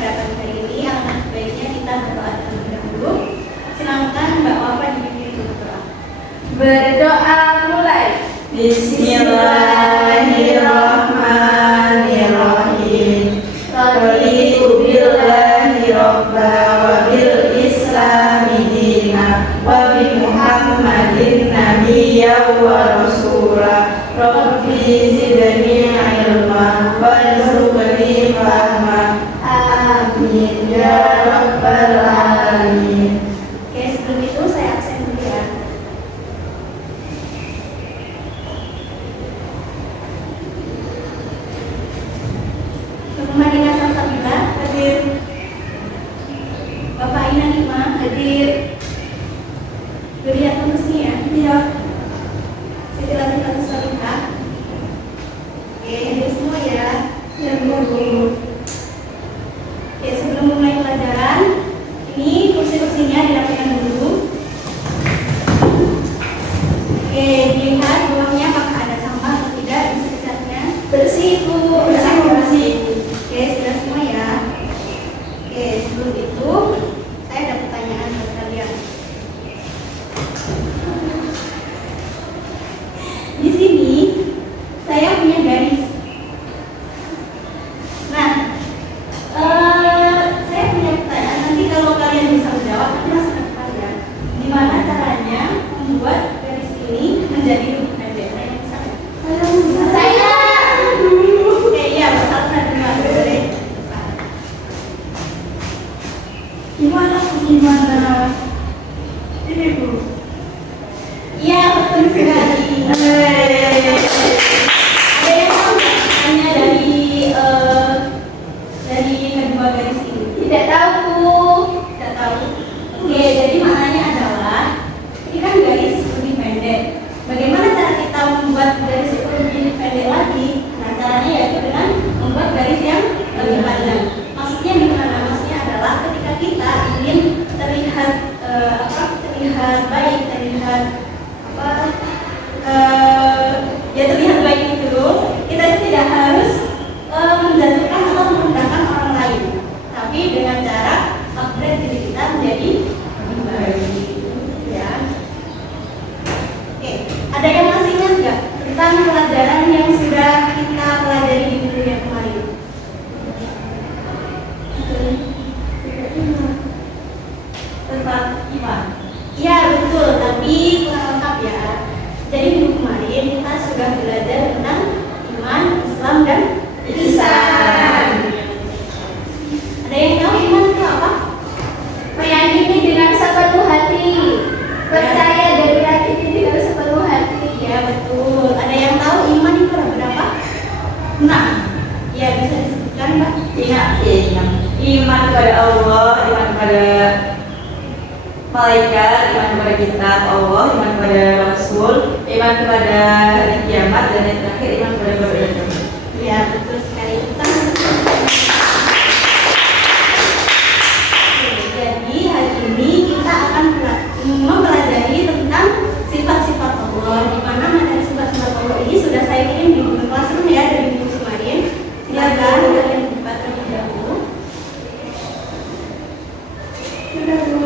pada pagi hari ini, alangkah baiknya kita berdoa terlebih dahulu. Silakan Mbak Wafa dipimpin untuk berdoa. Berdoa mulai. Bismillahirrahmanirrahim. Raditu billahi robba wa bil islami dina wa bi Muhammadin nabiyya wa rasula. Rabbi zidni ilma warzuqni fahma. Amin ya rabbal alamin. Oke, sebelum itu saya absen dulu ya. Madinah Salsabila hadir. Bapak Ina Nima hadir. Duriat Musni ya, tidak. Siti Latifah Salihah. Oke, hadir semua ya. Dan guru. Oke, sebelum mulai pelajaran, ini kursi-kursinya dirapikan dulu. Oke, dilihat ruangnya apakah ada sampah atau tidak di sekitarnya. Bersih Bu. Bersih. Oke, sudah semua ya. Oke, sebelum itu saya ada pertanyaan buat kalian. Di sini saya punya garis. Nah, saya punya pertanyaan. Nanti kalau kalian bisa menjawab, nanti langsung ke kalian. Gimana caranya membuat garis ini menjadi lebih pendek? Ada yang bisa? Saya. Oke, iya, Salsa duluan. Boleh. Gimana? Ini Bu. Iya, betul sekali. Ada yang tahu nggak hanya dari kedua garis ini? Tidak tahu Bu. Tidak tahu. Oke, jadi maknanya adalah ini kan garis lebih pendek. Bagaimana cara kita membuat garis itu lebih pendek lagi? Nah, caranya yaitu dengan membuat garis yang lebih panjang. Maksudnya gimana? Maksudnya adalah ketika kita ingin terlihat terlihat baik, terlihat terlihat baik itu, kita itu tidak harus menjatuhkan atau merendahkan orang lain, tapi dengan cara upgrade diri kita menjadi lebih baik, ya. Oke, ada yang masih ingat nggak tentang pelajaran yang sudah kita pelajari di minggu yang kemarin? Tentang iman. Iya betul, tapi kurang lengkap ya. Jadi minggu kemarin kita sudah belajar tentang iman, Islam dan ihsan. Ada yang tahu iman itu apa? Meyakini dengan sepenuh hati. Percaya dan meyakini dengan sepenuh hati. Iya betul. Ada yang tahu iman itu ada berapa? Nah, Iya bisa disebutkan Mbak? Iman kepada Allah, iman kepada malaikat, iman kepada kitab Allah, iman kepada Rasul, iman kepada hari kiamat, dan yang terakhir iman kepada kebenaran. Iya betul sekali. Jadi hari ini kita akan mempelajari tentang sifat-sifat Allah. Di mana materi sifat-sifat Allah ini sudah saya kirim di Google Classroom ya dari minggu kemarin. Silakan kalian buka terlebih dahulu. Sudah Bu.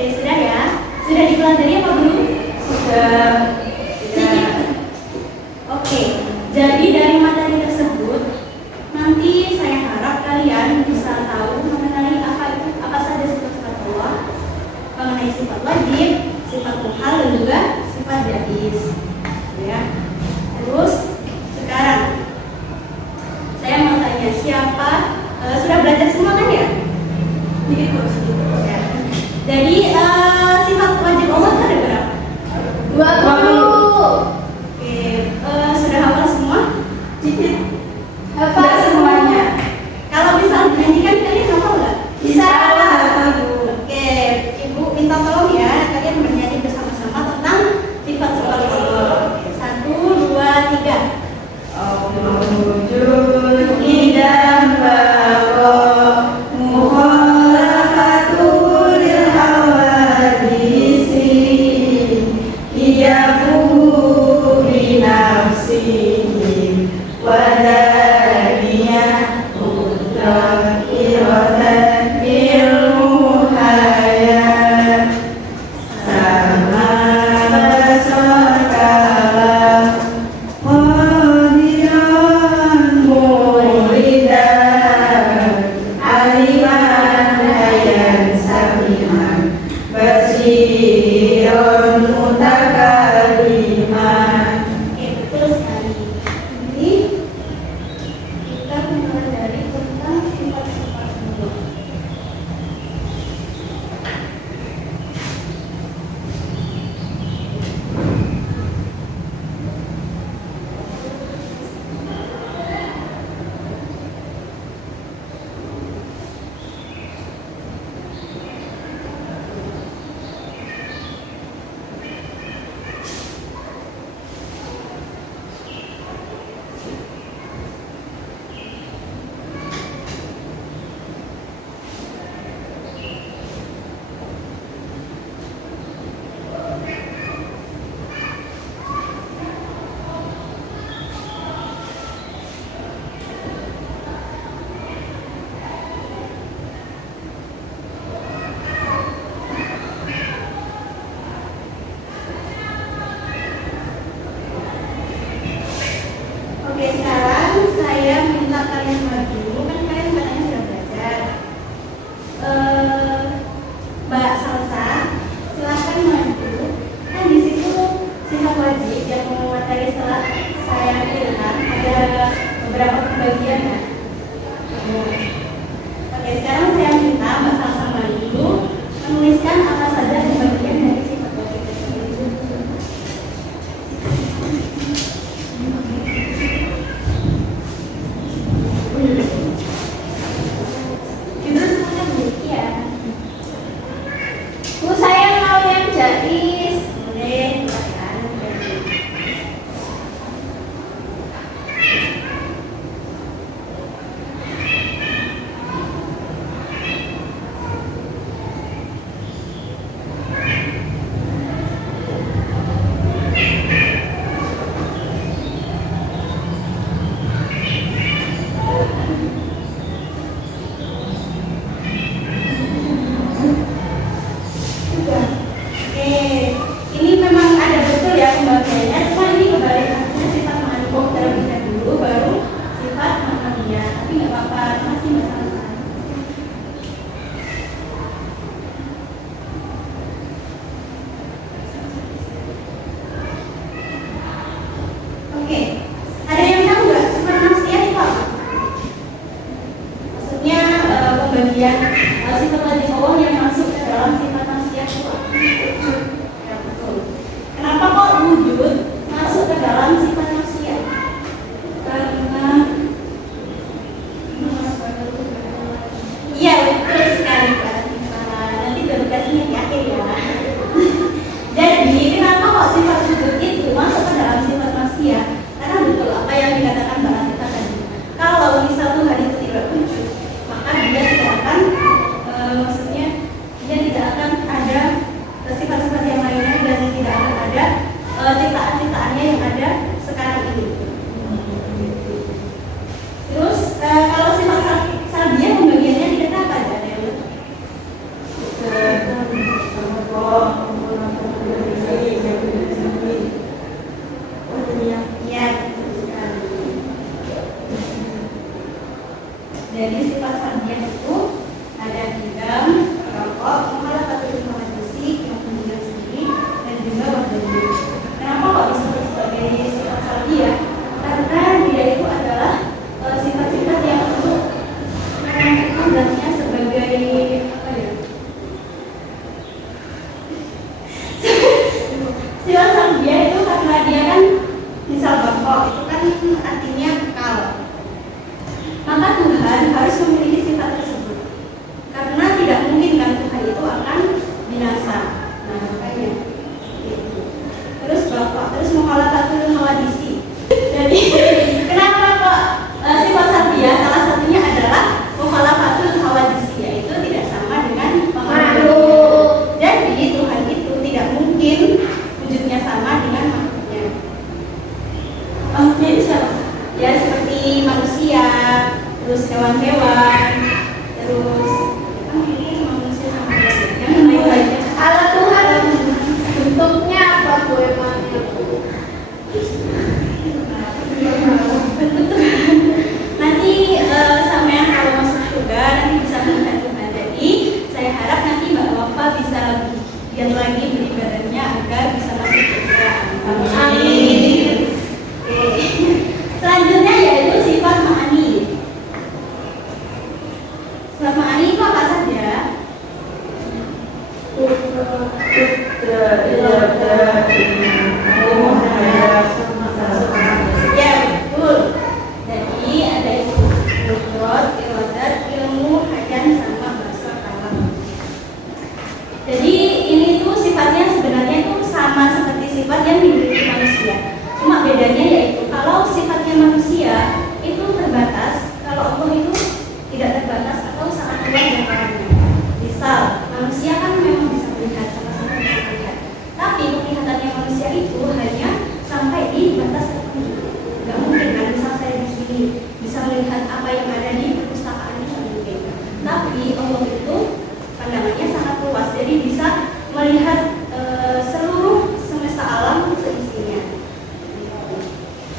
Sudah ya. Sudah dipelajari apa belum? Sudah. Oke. Jadi dari materi tersebut nanti saya harap kalian bisa tahu mengenai apa saja sifat-sifat Allah, mengenai sifat wajib, sifat muhal dan juga sifat jaiz. Ya. Terus sekarang saya mau tanya siapa sudah belajar semua kan ya? Ya. Jadi sifat wajib Allah itu ada berapa? 20. zatnya sebagai apa ya? Sifat sang dia itu karena dia kan misal bangkok itu kan artinya kekal. Maka Tuhan harus memiliki sifat tersebut. Karena tidak mungkin kan Tuhan itu akan binasa. Nah, makanya gitu. Terus bapak terus mukhalafatu hawadisi. Jadi kenapa kok sifat sabia salah satunya adalah mukhalafatu hawadisi, yaitu tidak sama dengan makhluk. Jadi Tuhan itu tidak mungkin wujudnya sama dengan makhluknya. Makhluknya itu ya seperti manusia, terus hewan-hewan, terus manusia sama yang lain-lainnya. Kalau Tuhan bentuknya apa tuh emangnya? Nanti sampean kalau masuk surga nanti bisa melihat Tuhan. Jadi saya harap nanti Mbak Wafa bisa lebih giat lagi beribadahnya agar bisa masuk surga. Amin. Oke. Selanjutnya yaitu sifat ma'ani. Sifat ma'ani itu apa saja? Ya betul. Jadi ada itu nurut, iradat, ilmu, hajan sama bahasa kalam. Jadi ini tuh sifatnya sebenarnya itu sama seperti sifat yang dimiliki manusia. Cuma bedanya yaitu kalau sifatnya manusia itu terbatas, kalau Allah itu tidak terbatas atau sangat luas jangkauannya. Misal manusia kan memang bisa melihat, sama-sama bisa melihat. Tapi penglihatannya manusia itu hanya sampai di batas tertentu. Tidak mungkin kan misal saya di sini bisa melihat apa yang ada di perpustakaan, tidak mungkin. Tapi Allah itu pandangannya sangat luas, jadi bisa melihat seluruh semesta alam seisinya.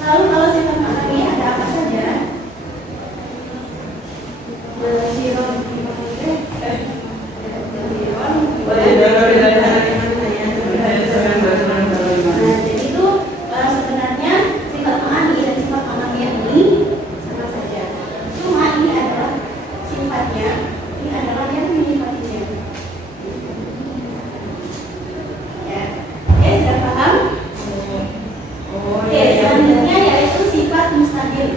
Lalu kalau sifat maknani ada apa saja? Jadi itu sebenarnya sifat maknani dan sifat maknani ini sama saja. Cuma ini adalah sifatnya, ini adalah yang menyifatinya. Ya, oke sudah paham? Oke, selanjutnya yaitu sifat mustahil.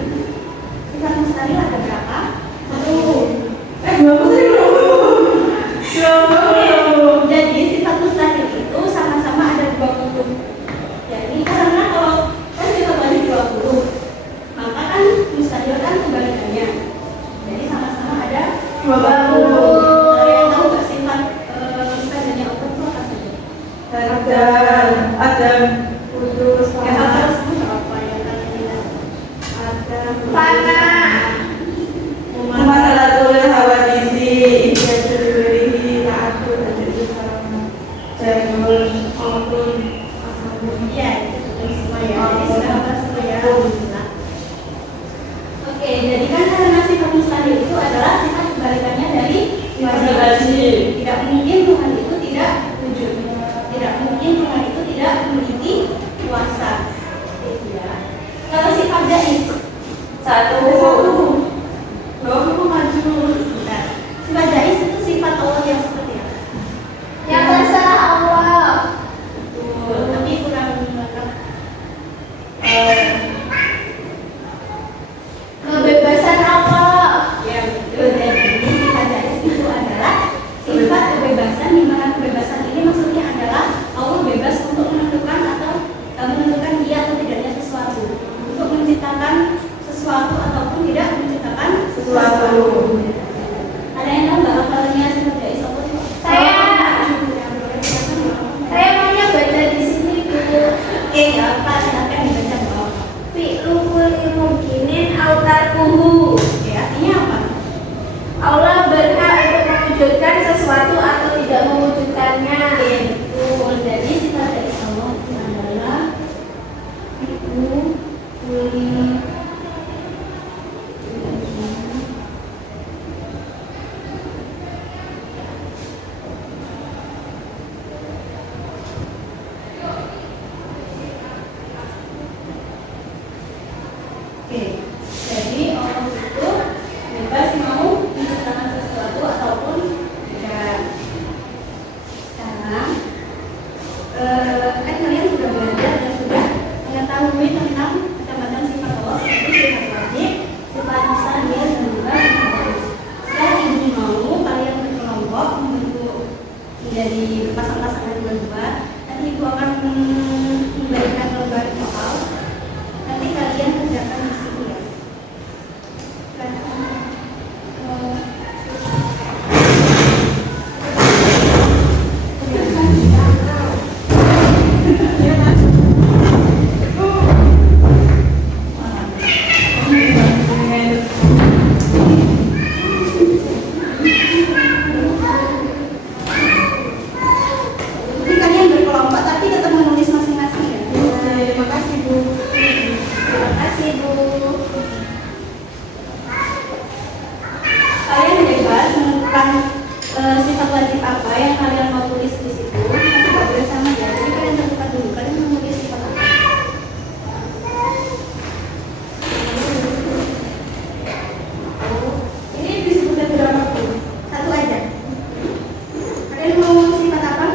Sifat mustahil ada berapa? Jadi sifat mustahil itu sama-sama ada 20. Jadi karena kalau kan sifat wajib 20, maka kan mustahil kan kebalikannya. Jadi sama-sama ada 20. Kalian tahu nggak sifat mustahilnya Allah itu apa saja? Ada putus Ya harus apa yang kalian lihat? Ada Panah. Mumatalatul hawadisi Isyadurihi ta'atul Ajadul Jadul Ampun Iya, itu betul semua ya. Jadi sudah apa semua ya? Alhamdulillah. Oke, jadi kan karena sifat mustahil itu adalah sifat kebalikannya dari sifat wajib. Tidak mungkin Tuhan itu tidak wujud. Tidak mungkin Tuhan itu tidak memiliki kuasa. Itu ya. Kalau sifat jaiz, Satu aku maju. Bentar. Sifat jaiz itu sifat Allah yang seperti apa? Yang terserah Allah. Betul, tapi kurang lengkap. Kebebasan Allah. Ya betul. Jadi sifat jaiz itu adalah sifat kebebasan, di mana kebebasan ini maksudnya adalah Allah bebas untuk menentukan atau menentukan iya atau tidaknya sesuatu, untuk menciptakan sesuatu ataupun tidak menemukan sifat wajib apa yang kalian mau tulis di situ, nanti nggak boleh sama ya. Jadi kalian tentukan dulu kalian mau tulis sifat apa. Ini disebutkan berapa pun? Satu aja. Kalian mau sifat apa?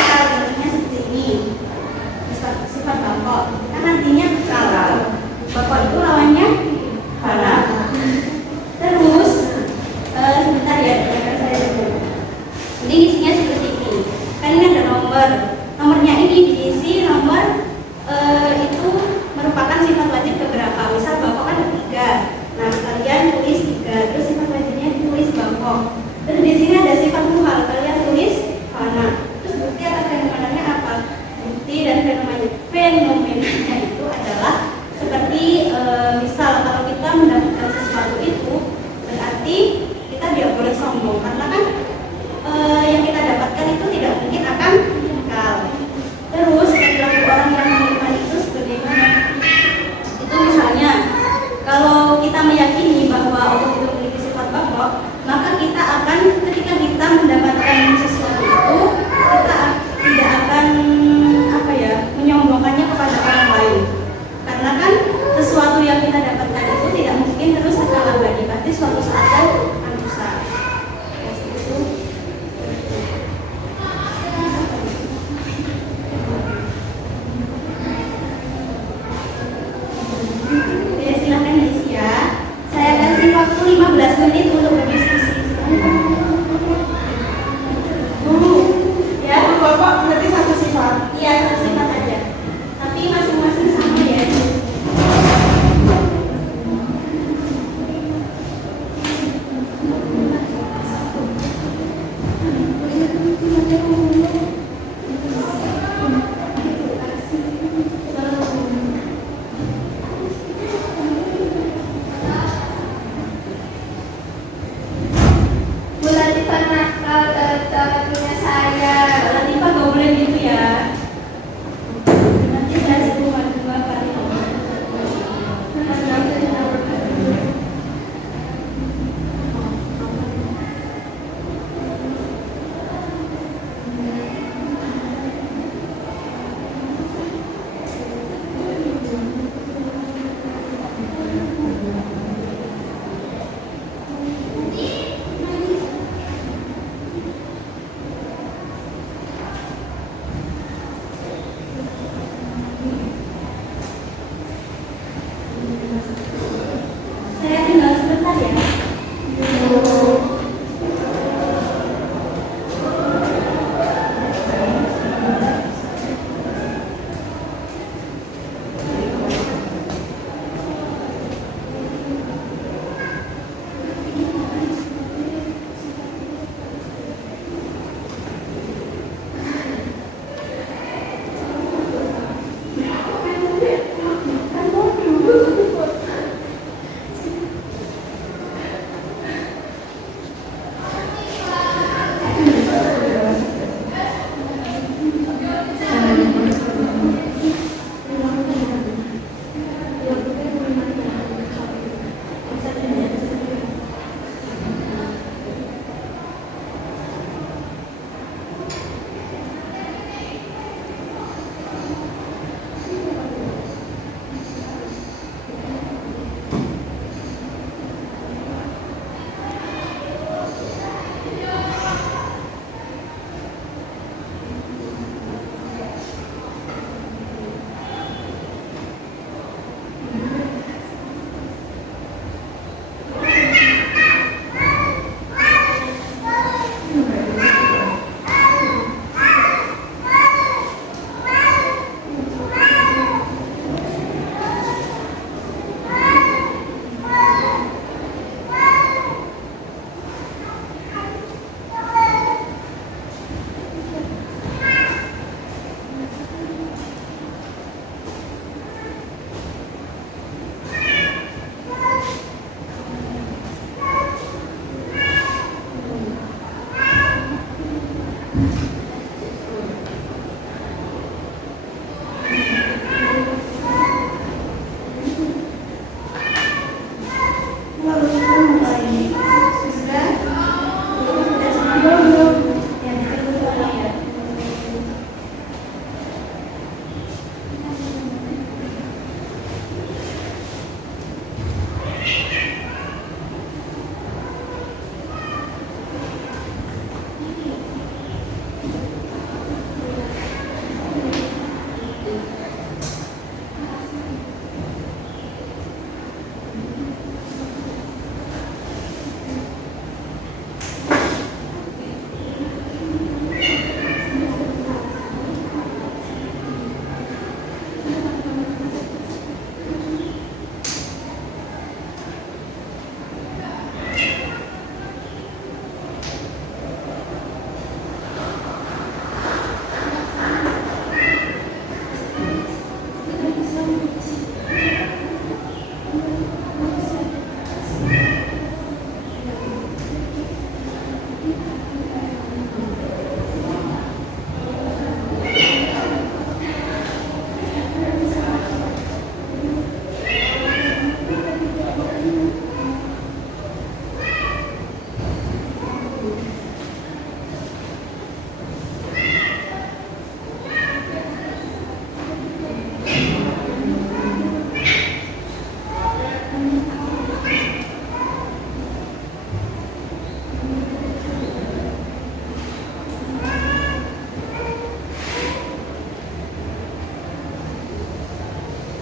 Contohnya seperti ini. Sifat bangkok. Kan nantinya kalau bangkok itu lawannya fana. Terus sebentar ya, biarkan saya dulu. Jadi isinya seperti ini. Kan ini ada nomor. Nomornya ini diisi nomor itu merupakan sifat wajib keberapa. Misal bangkok kan ada 3. Nah, kalian tulis 3. Terus sifat wajibnya ditulis bangkok. Terus di sini ada sifat muhal. Kalian tulis fana. Terus bukti atau fenomenanya apa? Bukti dan fenomenanya itu adalah seperti misal kalau kita mendapatkan sesuatu itu berarti kita tidak boleh sombong karena kan yang kita dapatkan itu tidak mungkin akan kekal. Terus perilaku orang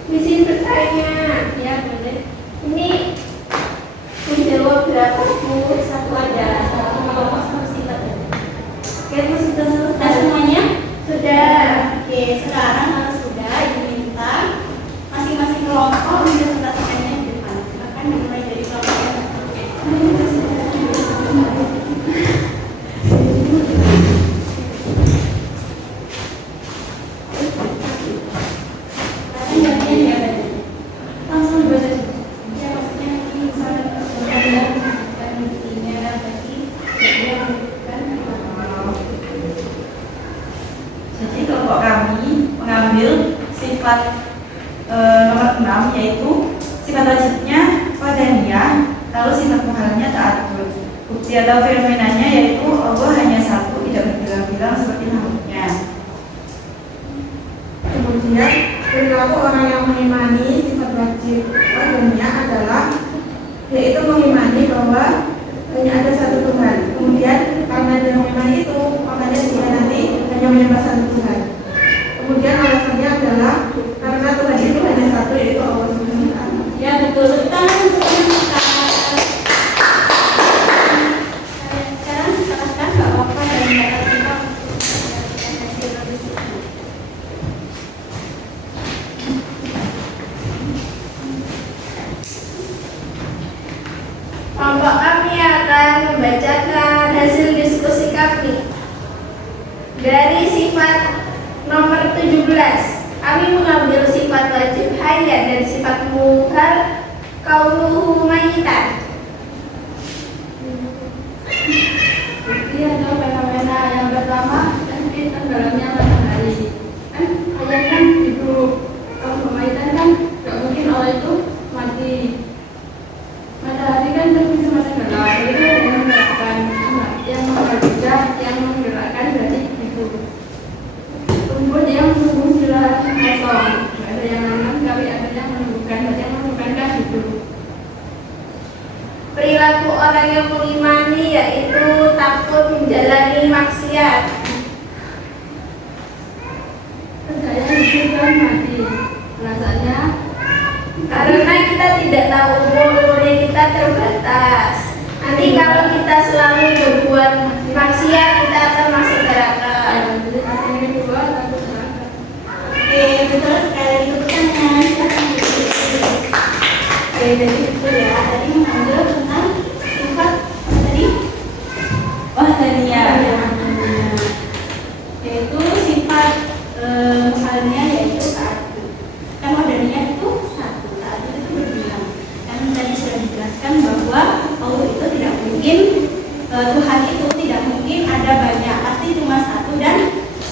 Izin bertanya. Ya, boleh. Ini menjawab berapa Bu? Satu aja. Kelompok sama sifat. Oke, Bu sudah Sudah selesai. semuanya? Sudah. Oke, sekarang kalau sudah, Ibu minta masing-masing kelompok presentasikannya di depan. Silakan dimulai dari kelompok yang gantian ya, Mbak. Langsung dibaca. Ya, maksudnya ini misalnya dan intinya tadi dia menunjukkan Jadi kelompok kami mengambil sifat nomor 6, yaitu sifat wajibnya qadariyah, lalu sifat muhalnya ta'addud. Bukti atau fenomenanya yaitu Allah hanya satu, tidak berbilang-bilang seperti makhluknya. Kemudian perilaku orang yang mengimani sifat wajib qadariyah adalah yaitu mengimani bahwa hanya ada satu Tuhan. Kemudian karena dia mengimani itu, makanya dia nanti hanya menyembah satu Tuhan. Kemudian alasannya adalah karena Tuhan itu hanya satu, yaitu Allah Subhanahu wa Ta'ala. ya betul. Sekarang silakan nggak apa-apa dan nggak terima hasil revisnya. Kelompok kami akan membacakan hasil diskusi kami. Dari sifat nomor 17, kami mengambil sifat wajib hayat dan sifat munkar kaunuhu mayitan. Bukti atau fenomena yang pertama kan di tenggelamnya matahari. Kan ayat kan hidup. Kalau pemaitan kan nggak mungkin Allah itu mati. Matahari kan terus bisa tenggelam. Itu yang menggerakkan, yang menggerakkan, yang menggerakkan dari hidup. Tumbuh yang tumbuh jelas kosong. Nggak ada yang nanam, tapi ada yang menumbuhkan, ada yang menumbuhkan kan hidup. Perilaku orang yang mengimani yaitu takut menjalani maksiat. Percaya hidup kan mati. Rasanya Karena kita tidak tahu umur kita terbatas. Nanti kalau kita selalu berbuat maksiat, kita akan masuk neraka. jadi yang kedua takut neraka. Oke, betul sekali itu pertanyaan. Silakan diikuti. Oke, jadi betul ya. Tadi mengambil tentang sifat tadi Wahdaniyah. yaitu sifat halnya yaitu satu. Kan wahdaniyah itu satu, satu itu berbilang. Kan tadi sudah dijelaskan bahwa Allah itu tidak mungkin Tuhan itu tidak mungkin ada banyak, pasti cuma satu dan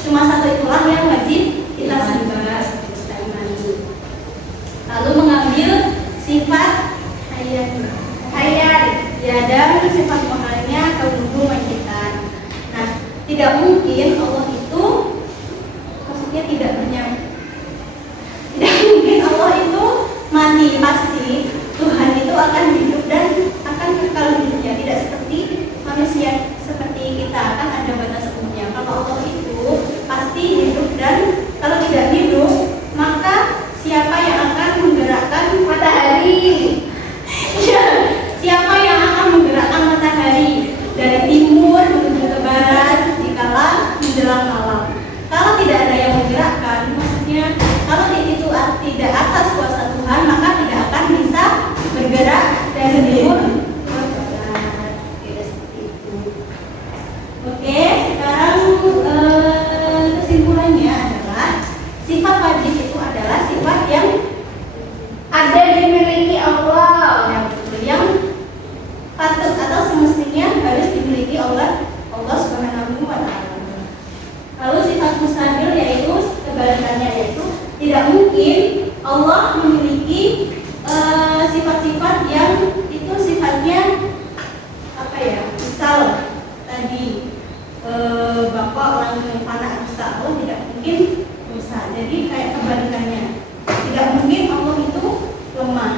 cuma satu itulah yang wajib kita sembah, kita imani. Lalu mengambil sifat hayat ya dan sifat muhalnya kaunuhu mayitan. Nah, tidak mungkin Allah itu maksudnya tidak mungkin Allah itu mati, pasti Tuhan itu akan hidup dan akan kekal hidupnya, tidak seperti manusia seperti kita kan ada batas umurnya. Kalau Allah itu pasti hidup dan kalau tidak hidup maka siapa yang akan menggerakkan matahari? Ya, siapa yang akan menggerakkan matahari dari timur menuju ke barat dikala menjelang malam? Kalau tidak ada yang menggerakkan, maksudnya kalau itu tidak atas kuasa Tuhan, maka tidak akan bisa bergerak dari timur ke barat. Tidak seperti itu. Oke, sekarang kesimpulannya adalah sifat wajib itu adalah sifat yang Ada dimiliki Allah. yang patut atau semestinya harus dimiliki oleh Allah Subhanahu wa Ta'ala. Lalu sifat mustahil yaitu kebalikannya, yaitu tidak mungkin Allah memiliki sifat-sifat yang itu sifatnya apa ya? Misal tadi bapak orang yang panah bisa, Allah tidak mungkin bisa. Jadi kayak kebalikannya. Tidak mungkin Allah itu lemah.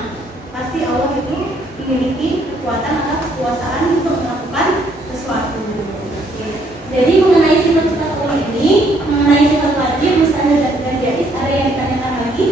Pasti Allah itu memiliki kekuatan atau kekuasaan untuk melakukan sesuatu. Oke. Jadi mengenai sifat-sifat Allah ini, mengenai sifat wajib, mustahil dan jaiz, ada yang ditanyakan lagi?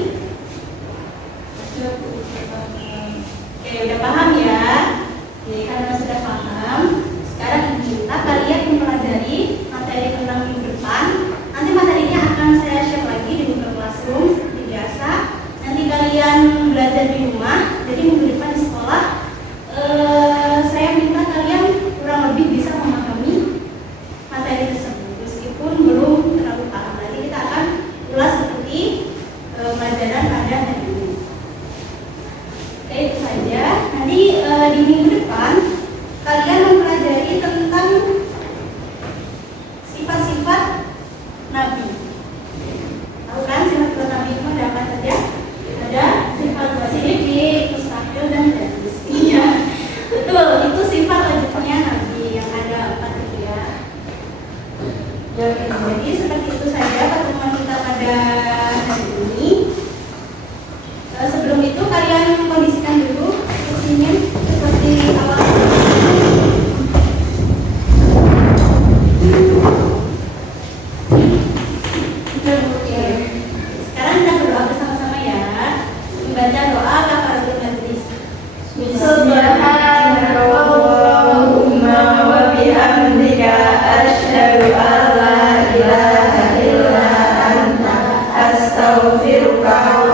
beritahu